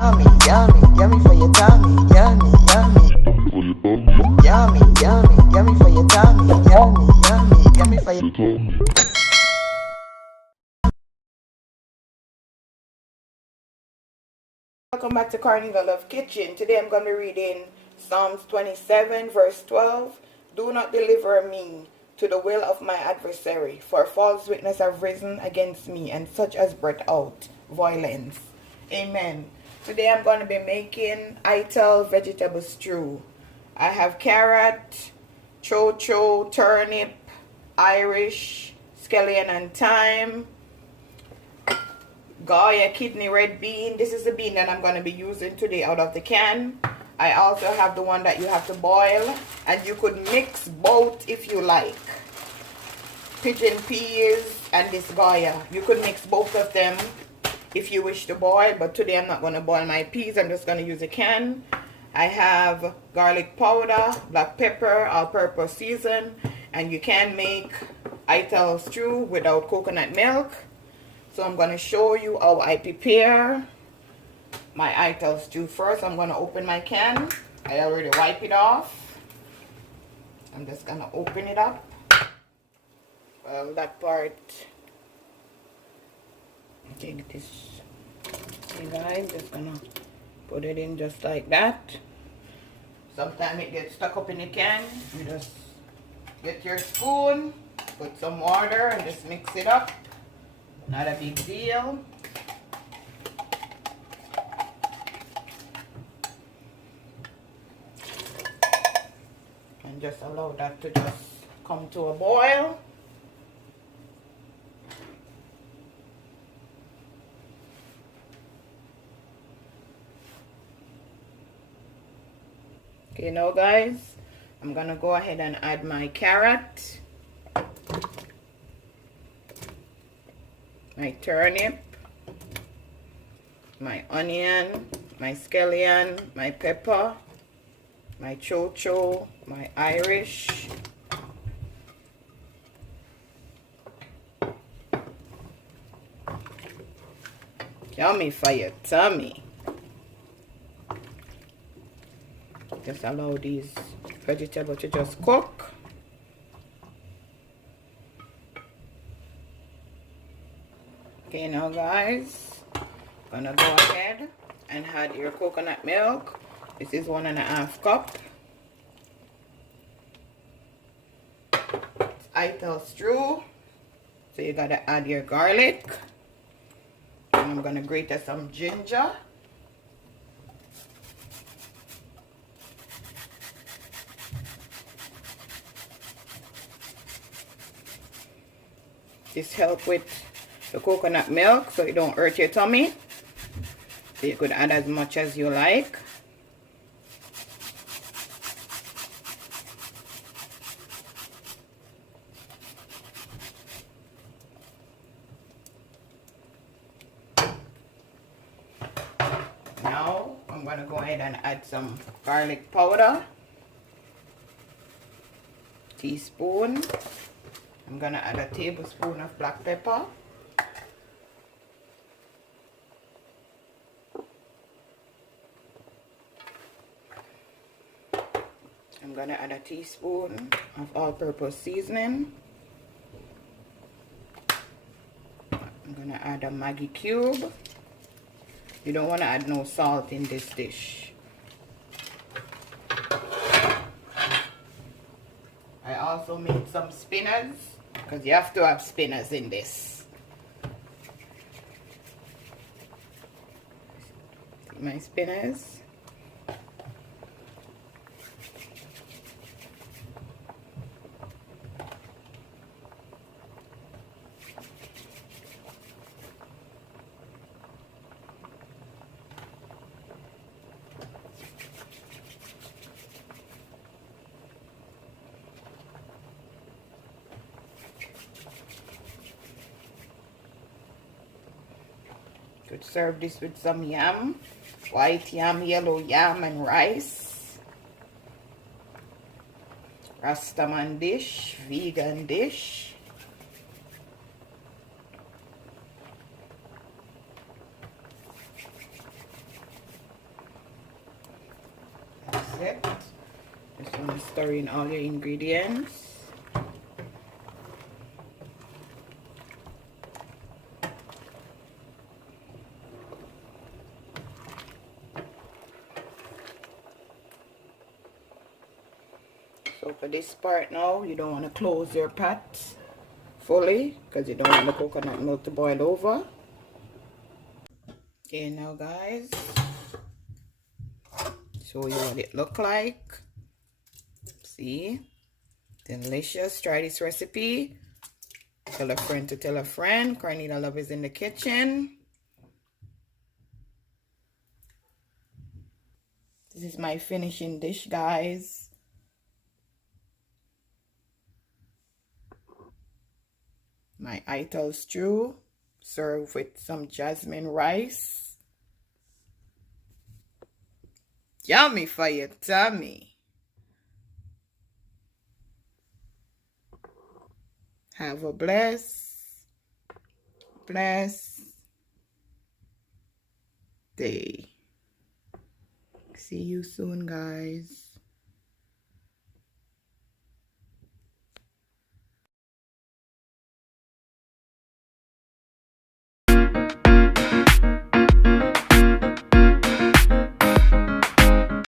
Yummy, yummy, yummy for your tummy. Yummy, yummy. Yummy, yummy, yummy for your tummy. Yummy, yummy, yummy for your tummy. Welcome back to Cornelialove Kitchen. Today I'm going to be reading Psalms 27 verse 12. Do not deliver me to the will of my adversary, for false witnesses have risen against me, and such as breath out violence. Amen. Today I'm going to be making ital vegetable stew. I have carrot, chocho, turnip, Irish, scallion and thyme, Goya kidney red bean. This is the bean that I'm going to be using today out of the can. I also have the one that you have to boil, and you could mix both if you like. Pigeon peas and this Goya. You could mix both of them if you wish to boil, but today I'm not going to boil my peas. I'm just going to use a can. I have garlic powder, black pepper, all-purpose season, and you can make ital stew without coconut milk. So I'm going to show you how I prepare my ital stew. First, I'm going to open my can. I already wipe it off. I'm just going to open it up. Well, that part. Take this. See guys, just going to put it in just like that. Sometimes it gets stuck up in the can. You just get your spoon, put some water, and just mix it up. Not a big deal. And just allow that to just come to a boil. Okay, now guys, I'm gonna go ahead and add my carrot, my turnip, my onion, my scallion, my pepper, my chocho, my Irish, yummy for your tummy. Just allow these vegetables to just cook. Okay, now guys, gonna go ahead and add your coconut milk. This is 1.5 cup. It's ital stew, so you gotta add your garlic. And I'm gonna grate some ginger. This helps with the coconut milk so it don't hurt your tummy. So you could add as much as you like. Now I'm going to go ahead and add some garlic powder. Teaspoon. I'm going to add a tablespoon of black pepper. I'm going to add a teaspoon of all-purpose seasoning. I'm going to add a Maggi cube. You don't want to add no salt in this dish. I also made some spinners, because you have to have spinners in this. See my spinners? Could serve this with some yam, white yam, yellow yam, and rice. Rastaman dish, vegan dish. it. Just want to stir in all your ingredients. So for this part now, you don't want to close your pot fully because you don't want the coconut milk to boil over. Okay, now guys, show you what it look like. See, delicious. Try this recipe. Tell a friend to tell a friend. Cornelia Love is in the kitchen. This is my finishing dish, guys. My ital stew, served with some jasmine rice. Yummy for your tummy. Have a blessed day. See you soon, guys.